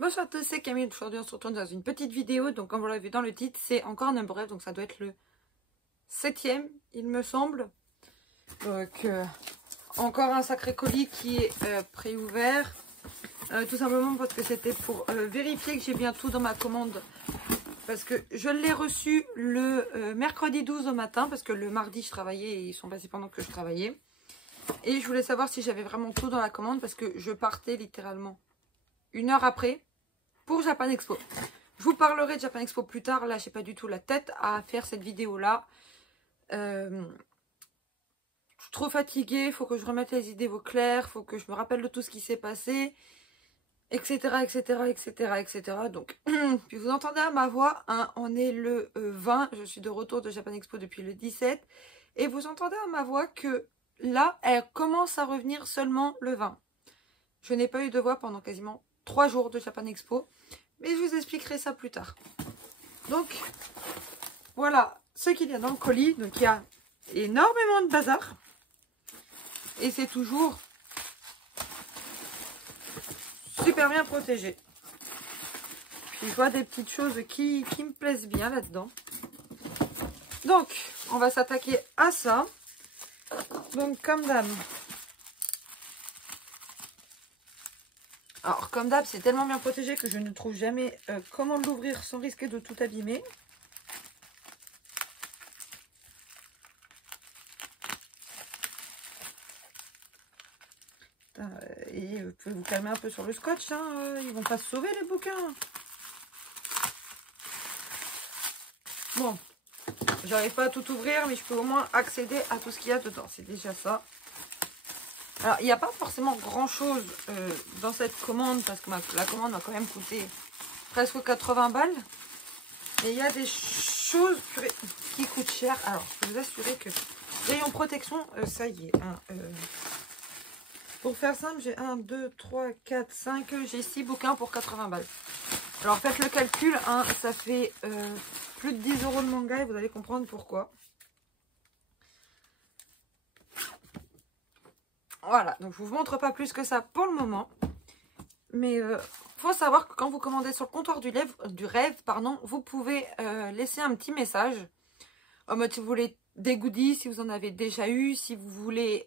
Bonjour à tous, c'est Camille. Aujourd'hui on se retrouve dans une petite vidéo. Donc comme vous l'avez vu dans le titre, c'est encore un number rêve. Donc ça doit être le 7e il me semble. Donc encore un sacré colis qui est préouvert. Tout simplement parce que c'était pour vérifier que j'ai bien tout dans ma commande. Parce que je l'ai reçu le mercredi 12 au matin. Parce que le mardi je travaillais et ils sont passés pendant que je travaillais. Et je voulais savoir si j'avais vraiment tout dans la commande. Parce que je partais littéralement 1 heure après pour Japan Expo. Je vous parlerai de Japan Expo plus tard. Là, j'ai pas du tout la tête à faire cette vidéo-là. Je suis trop fatiguée. Il faut que je remette les idées au clair. Il faut que je me rappelle de tout ce qui s'est passé. Etc, etc, etc, etc. Donc, puis vous entendez à ma voix. Hein, on est le 20. Je suis de retour de Japan Expo depuis le 17. Et vous entendez à ma voix que là, elle commence à revenir seulement le 20. Je n'ai pas eu de voix pendant quasiment 3 jours de Japan Expo. Mais je vous expliquerai ça plus tard. Donc, voilà ce qu'il y a dans le colis. Donc, il y a énormément de bazar. Et c'est toujours super bien protégé. Puis, je vois des petites choses qui me plaisent bien là-dedans. Donc, on va s'attaquer à ça. Donc, comme d'hab. Alors, comme d'hab, c'est tellement bien protégé que je ne trouve jamais comment l'ouvrir sans risquer de tout abîmer. Et vous pouvez vous calmer un peu sur le scotch, hein, ils vont pas se sauver les bouquins. Bon, j'arrive pas à tout ouvrir, mais je peux au moins accéder à tout ce qu'il y a dedans, c'est déjà ça. Alors, il n'y a pas forcément grand-chose dans cette commande, parce que la commande m'a quand même coûté presque 80 balles. Et il y a des choses qui coûtent cher. Alors, je peux vous assurer que rayon protection, ça y est. Hein, pour faire simple, j'ai 1, 2, 3, 4, 5, j'ai 6 bouquins pour 80 balles. Alors, faites le calcul, hein, ça fait plus de 10 € de manga et vous allez comprendre pourquoi. Voilà, donc je vous montre pas plus que ça pour le moment. Mais faut savoir que quand vous commandez sur le comptoir du rêve, vous pouvez laisser un petit message. En mode si vous voulez des goodies, si vous en avez déjà eu, si vous voulez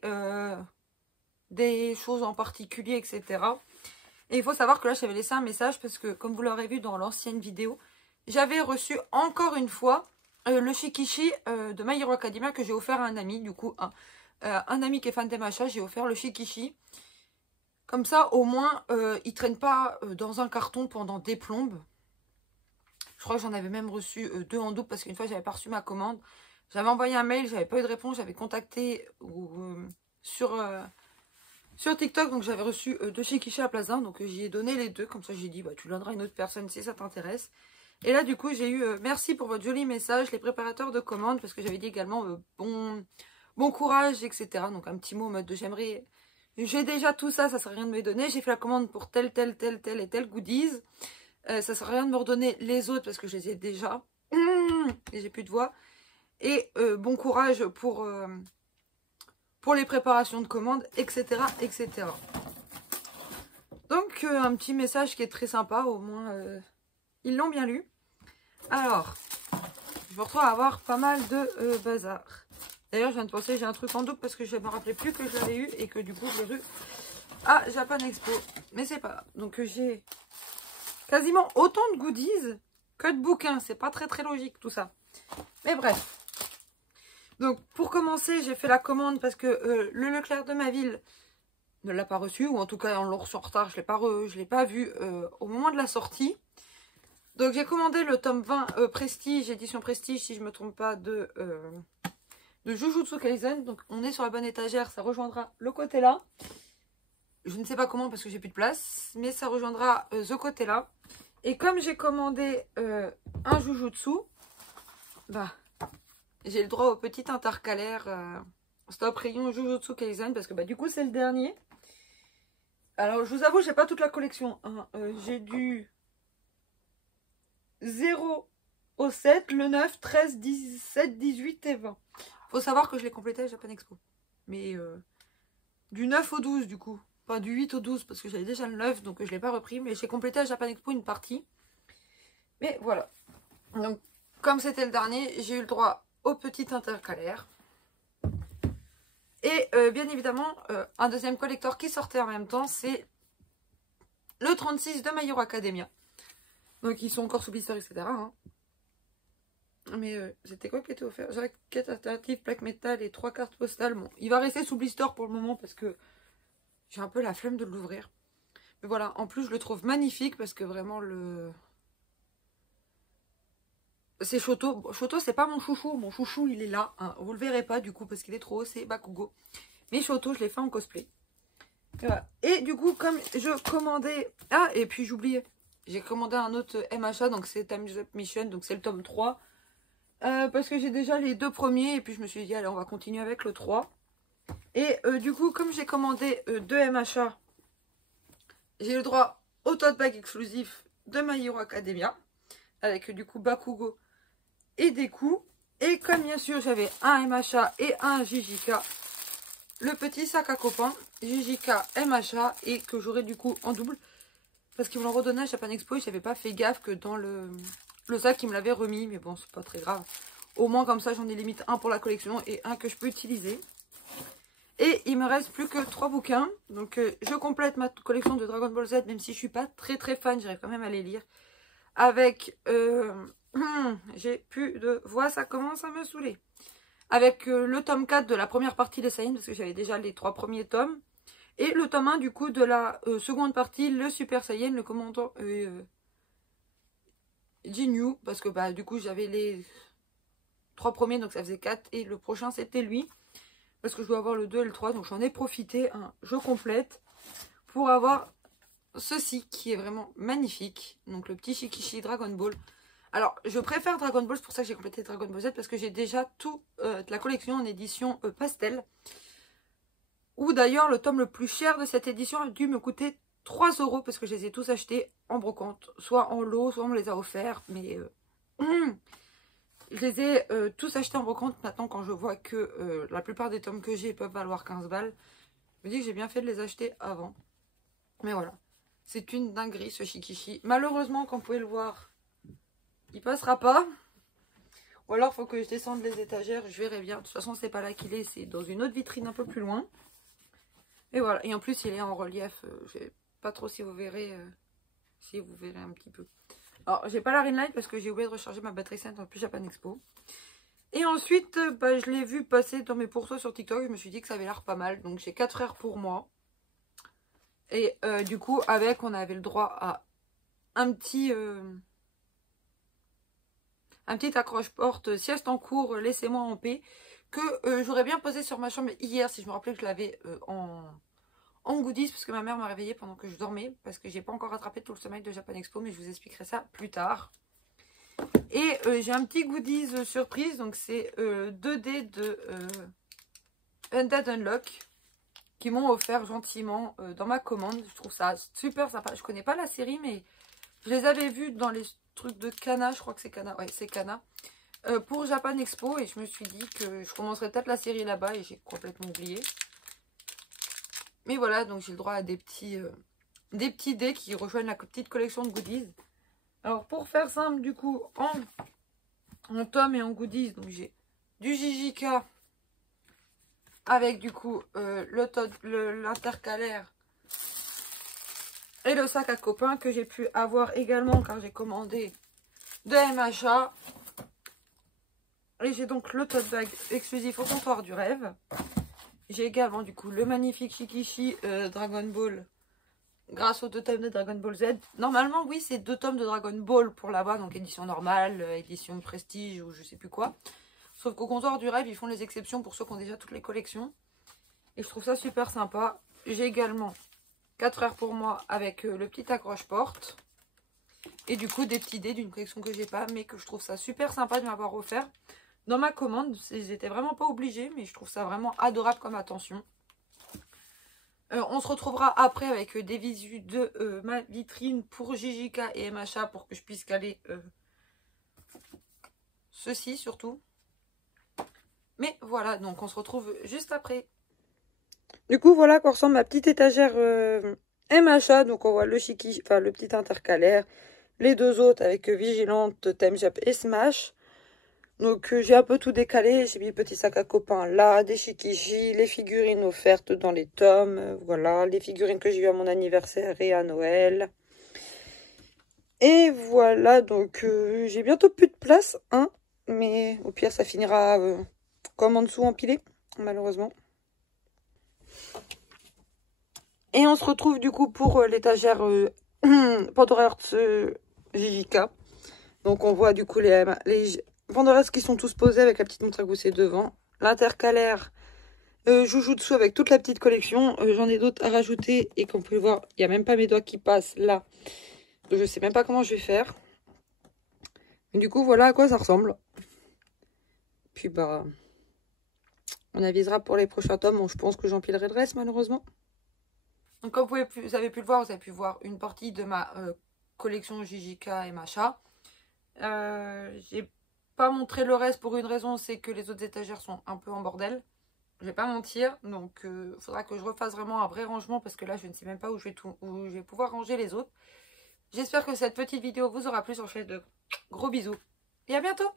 des choses en particulier, etc. Et il faut savoir que là, j'avais laissé un message parce que, comme vous l'aurez vu dans l'ancienne vidéo, j'avais reçu encore une fois le shikishi de My Hero Academia que j'ai offert à un ami. Du coup, un ami qui est fan des machas, j'ai offert le shikishi. Comme ça, au moins, il ne traîne pas dans un carton pendant des plombes. Je crois que j'en avais même reçu 2 en double parce qu'une fois, j'avais pas reçu ma commande. J'avais envoyé un mail, j'avais pas eu de réponse. J'avais contacté sur TikTok, donc j'avais reçu 2 shikishi à la place d'un. Donc j'y ai donné les 2. Comme ça, j'ai dit, bah, tu le donneras à une autre personne si ça t'intéresse. Et là, du coup, j'ai eu merci pour votre joli message, les préparateurs de commandes. Parce que j'avais dit également bon courage, etc. Donc un petit mot en mode de j'aimerais... J'ai déjà tout ça, ça sert à rien de me donner. J'ai fait la commande pour tel et tel goodies. Ça sert à rien de me redonner les autres parce que je les ai déjà. Et j'ai plus de voix. Et bon courage pour les préparations de commandes, etc. etc. Donc un petit message qui est très sympa, au moins ils l'ont bien lu. Alors, je me retrouve à avoir pas mal de bazar. D'ailleurs, je viens de penser, j'ai un truc en double parce que je ne me rappelais plus que je l'avais eu et que du coup, je l'ai eu à Japan Expo. Mais c'est pas grave. Donc, j'ai quasiment autant de goodies que de bouquins. C'est pas très très logique tout ça. Mais bref. Donc, pour commencer, j'ai fait la commande parce que le Leclerc de ma ville ne l'a pas reçu. Ou en tout cas, on l'a reçu en retard. Je ne l'ai pas vu au moment de la sortie. Donc, j'ai commandé le tome 20 Prestige, édition Prestige, si je ne me trompe pas, de Jujutsu Kaisen. Donc on est sur la bonne étagère, ça rejoindra le côté là. Je ne sais pas comment parce que j'ai plus de place, mais ça rejoindra ce côté là. Et comme j'ai commandé un Jujutsu, bah j'ai le droit au petit intercalaire stop rayon Jujutsu Kaisen parce que bah du coup c'est le dernier. Alors je vous avoue, j'ai pas toute la collection, hein. J'ai du 0 au 7, le 9, 13, 17, 18 et 20. Faut savoir que je l'ai complété à Japan Expo. Mais du 9 au 12 du coup. Enfin, du 8 au 12 parce que j'avais déjà le 9, donc je ne l'ai pas repris. Mais j'ai complété à Japan Expo une partie. Mais voilà. Donc, comme c'était le dernier, j'ai eu le droit au petit intercalaire. Et bien évidemment, un deuxième collector qui sortait en même temps, c'est le 36 de My Hero Academia. Donc ils sont encore sous blister, etc. Hein. Mais c'était quoi qui était offert? Jaquette alternative, plaque métal et 3 cartes postales. Bon, il va rester sous blister pour le moment parce que j'ai un peu la flemme de l'ouvrir. Mais voilà, en plus je le trouve magnifique parce que vraiment le... C'est Shoto. Bon, Shoto, c'est pas mon chouchou. Mon chouchou, il est là. Hein. Vous le verrez pas du coup parce qu'il est trop haut. C'est Bakugo. Mais Shoto, je l'ai fait en cosplay. Et, voilà. Et du coup, comme je commandais... Ah, et puis j'oubliais. J'ai commandé un autre MHA. Donc c'est Time's Up Mission. Donc c'est le tome 3. Parce que j'ai déjà les 2 premiers. Et puis je me suis dit, allez, on va continuer avec le 3. Et du coup, comme j'ai commandé 2 MHA, j'ai le droit au tote bag exclusif de My Hero Academia. Avec du coup Bakugo et des coups. Et comme bien sûr j'avais un MHA et un JJK, le petit sac à copain JJK MHA, et que j'aurai du coup en double parce qu'ils me l'ont redonné à Japan Expo et j'avais pas fait gaffe que dans le sac ils me l'avaient remis, mais bon c'est pas très grave, au moins comme ça j'en ai limite un pour la collection et un que je peux utiliser. Et il me reste plus que 3 bouquins, donc je complète ma collection de Dragon Ball Z, même si je suis pas très fan, j'arrive quand même à les lire. Avec, j'ai plus de voix, ça commence à me saouler. Avec le tome 4 de la première partie des Saiyan, parce que j'avais déjà les 3 premiers tomes. Et le tome 1 du coup de la seconde partie, le Super Saiyan, le commandant Jinyu. Parce que bah du coup j'avais les 3 premiers, donc ça faisait 4. Et le prochain c'était lui. Parce que je dois avoir le 2 et le 3, donc j'en ai profité. Hein, je complète pour avoir... ceci qui est vraiment magnifique, donc le petit Shikishi Dragon Ball. Alors je préfère Dragon Ball, c'est pour ça que j'ai complété Dragon Ball Z, parce que j'ai déjà tout la collection en édition pastel. Ou d'ailleurs le tome le plus cher de cette édition a dû me coûter 3 € parce que je les ai tous achetés en brocante, soit en lot, soit on me les a offerts, mais je les ai tous achetés en brocante. Maintenant quand je vois que la plupart des tomes que j'ai peuvent valoir 15 balles, je me dis que j'ai bien fait de les acheter avant. Mais voilà. C'est une dinguerie ce Shikishi. Malheureusement, comme vous pouvez le voir, il passera pas. Ou alors, il faut que je descende les étagères. Je verrai bien. De toute façon, c'est pas là qu'il est. C'est dans une autre vitrine un peu plus loin. Et voilà. Et en plus, il est en relief. Je sais pas trop si vous verrez. Si vous verrez un petit peu. Alors, j'ai pas la ring light parce que j'ai oublié de recharger ma batterie sainte en plus Japan Expo. Et ensuite, bah, je l'ai vu passer dans mes pourceaux sur TikTok. Je me suis dit que ça avait l'air pas mal. Donc, j'ai 4 heures pour moi. Et du coup, avec, on avait le droit à un petit accroche-porte sieste en cours, laissez-moi en paix, que j'aurais bien posé sur ma chambre hier si je me rappelais que je l'avais en goodies, parce que ma mère m'a réveillée pendant que je dormais, parce que j'ai pas encore rattrapé tout le sommeil de Japan Expo, mais je vous expliquerai ça plus tard. Et j'ai un petit goodies surprise, donc c'est 2D de Undead Unlock, qui m'ont offert gentiment dans ma commande. Je trouve ça super sympa. Je connais pas la série, mais je les avais vus dans les trucs de Kana. Je crois que c'est Kana. Ouais, c'est Kana. Pour Japan Expo. Et je me suis dit que je commencerais peut-être la série là-bas. Et j'ai complètement oublié. Mais voilà, donc j'ai le droit à des petits dés qui rejoignent la petite collection de goodies. Alors pour faire simple, du coup, en tome et en goodies, donc j'ai du JJK. Avec du coup l'intercalaire et le sac à copain que j'ai pu avoir également car j'ai commandé de MHA. Et j'ai donc le tote bag exclusif au comptoir du rêve. J'ai également du coup le magnifique Shikishi Dragon Ball grâce aux 2 tomes de Dragon Ball Z. Normalement oui c'est 2 tomes de Dragon Ball pour là-bas, donc édition normale, édition prestige ou je sais plus quoi. Sauf qu'au comptoir du rêve, ils font les exceptions pour ceux qui ont déjà toutes les collections. Et je trouve ça super sympa. J'ai également 4 heures pour moi avec le petit accroche-porte. Et du coup, des petits dés d'une collection que j'ai pas, mais que je trouve ça super sympa de m'avoir offert dans ma commande. Ils n'étaient vraiment pas obligés, mais je trouve ça vraiment adorable comme attention. On se retrouvera après avec des visus de ma vitrine pour JJK et MHA pour que je puisse caler ceci surtout. Mais voilà, donc on se retrouve juste après. Du coup, voilà à quoi ressemble ma petite étagère MHA. Donc, on voit le Shiki, enfin le petit intercalaire. Les deux autres avec Vigilante, Time Jump et Smash. Donc, j'ai un peu tout décalé. J'ai mis le petit sac à copain là, des Shikiji, les figurines offertes dans les tomes. Voilà, les figurines que j'ai eues à mon anniversaire et à Noël. Et voilà, donc j'ai bientôt plus de place, hein. Mais au pire, ça finira comme en dessous empilé, malheureusement. Et on se retrouve du coup pour l'étagère Pandora Hearts JJK. Donc on voit du coup les Pandora Hearts qui sont tous posés avec la petite montre à gousset devant. L'intercalaire Jujutsu avec toute la petite collection. J'en ai d'autres à rajouter et comme vous pouvez le voir, il n'y a même pas mes doigts qui passent là. Je sais même pas comment je vais faire. Mais du coup, voilà à quoi ça ressemble. Puis bah, on avisera pour les prochains tomes. Bon, je pense que j'empilerai le reste malheureusement. Donc comme vous avez pu le voir, vous avez pu voir une partie de ma collection JJK et Macha. J'ai pas montré le reste pour une raison, c'est que les autres étagères sont un peu en bordel. Je vais pas mentir, donc il faudra que je refasse vraiment un vrai rangement parce que là je ne sais même pas où je vais pouvoir ranger les autres. J'espère que cette petite vidéo vous aura plu. On fait de gros bisous et à bientôt.